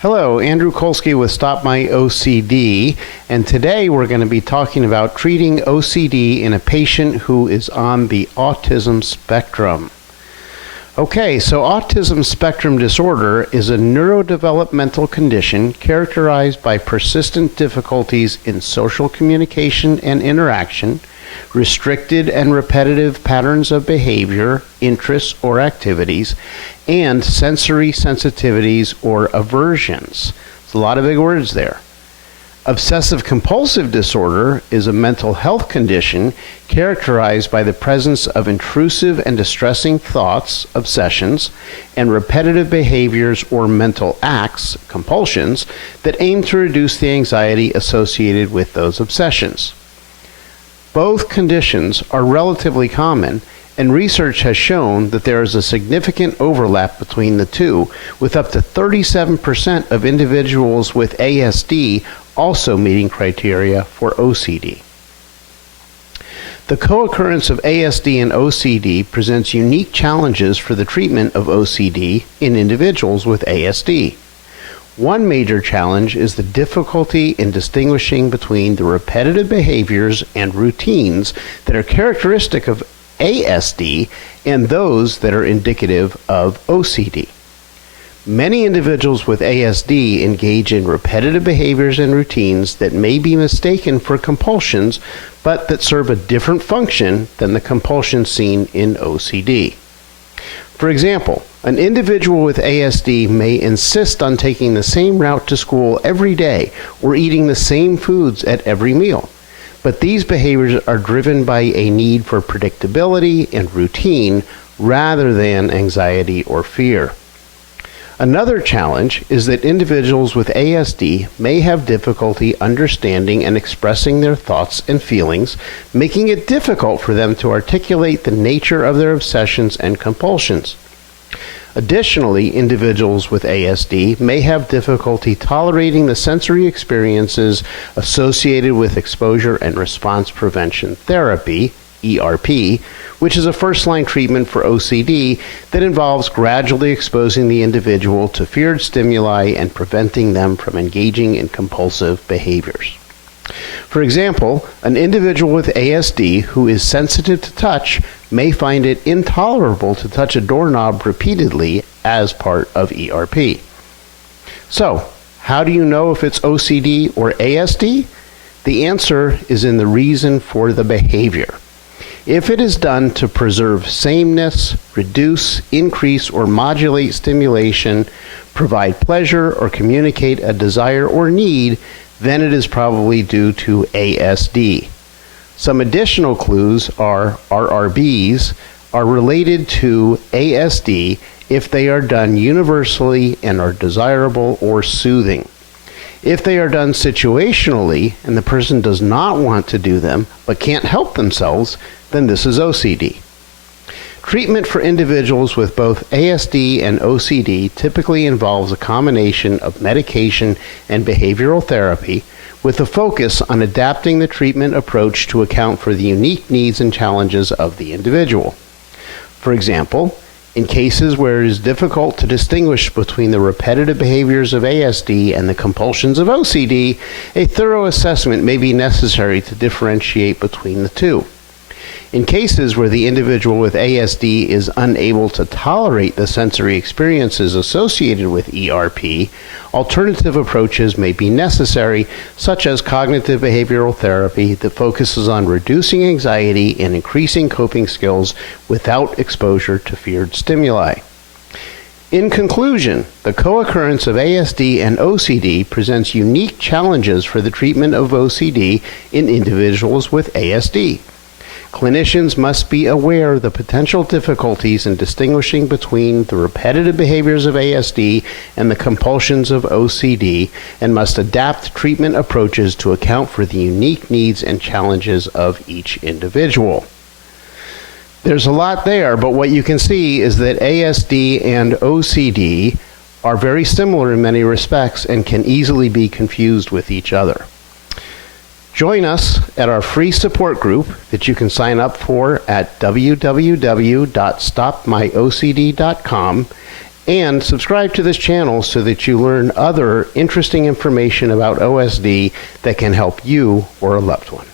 Hello, Andrew Kolsky with Stop My OCD, and today we're going to be talking about treating OCD in a patient who is on the autism spectrum. Okay, so autism spectrum disorder is a neurodevelopmental condition characterized by persistent difficulties in social communication and interaction, restricted and repetitive patterns of behavior, interests, or activities, and sensory sensitivities or aversions. There's a lot of big words there. Obsessive Compulsive Disorder is a mental health condition characterized by the presence of intrusive and distressing thoughts, obsessions, and repetitive behaviors or mental acts, compulsions, that aim to reduce the anxiety associated with those obsessions. Both conditions are relatively common, and research has shown that there is a significant overlap between the two, with up to 37% of individuals with ASD also meeting criteria for OCD. The co-occurrence of ASD and OCD presents unique challenges for the treatment of OCD in individuals with ASD. One major challenge is the difficulty in distinguishing between the repetitive behaviors and routines that are characteristic of ASD and those that are indicative of OCD. Many individuals with ASD engage in repetitive behaviors and routines that may be mistaken for compulsions, but that serve a different function than the compulsions seen in OCD. For example, an individual with ASD may insist on taking the same route to school every day or eating the same foods at every meal. But these behaviors are driven by a need for predictability and routine rather than anxiety or fear. Another challenge is that individuals with ASD may have difficulty understanding and expressing their thoughts and feelings, making it difficult for them to articulate the nature of their obsessions and compulsions. Additionally, individuals with ASD may have difficulty tolerating the sensory experiences associated with exposure and response prevention therapy, ERP, which is a first-line treatment for OCD that involves gradually exposing the individual to feared stimuli and preventing them from engaging in compulsive behaviors. For example, an individual with ASD who is sensitive to touch may find it intolerable to touch a doorknob repeatedly as part of ERP. So, how do you know if it's OCD or ASD? The answer is in the reason for the behavior. If it is done to preserve sameness, reduce, increase, or modulate stimulation, provide pleasure, or communicate a desire or need, then it is probably due to ASD. Some additional clues are RRBs are related to ASD if they are done universally and are desirable or soothing. If they are done situationally and the person does not want to do them but can't help themselves, then this is OCD. Treatment for individuals with both ASD and OCD typically involves a combination of medication and behavioral therapy with a focus on adapting the treatment approach to account for the unique needs and challenges of the individual. For example, in cases where it is difficult to distinguish between the repetitive behaviors of ASD and the compulsions of OCD, a thorough assessment may be necessary to differentiate between the two. In cases where the individual with ASD is unable to tolerate the sensory experiences associated with ERP, alternative approaches may be necessary, such as cognitive behavioral therapy that focuses on reducing anxiety and increasing coping skills without exposure to feared stimuli. In conclusion, the co-occurrence of ASD and OCD presents unique challenges for the treatment of OCD in individuals with ASD. Clinicians must be aware of the potential difficulties in distinguishing between the repetitive behaviors of ASD and the compulsions of OCD and must adapt treatment approaches to account for the unique needs and challenges of each individual. There's a lot there, but what you can see is that ASD and OCD are very similar in many respects and can easily be confused with each other. Join us at our free support group that you can sign up for at www.stopmyocd.com And subscribe to this channel so that you learn other interesting information about OSD that can help you or a loved one.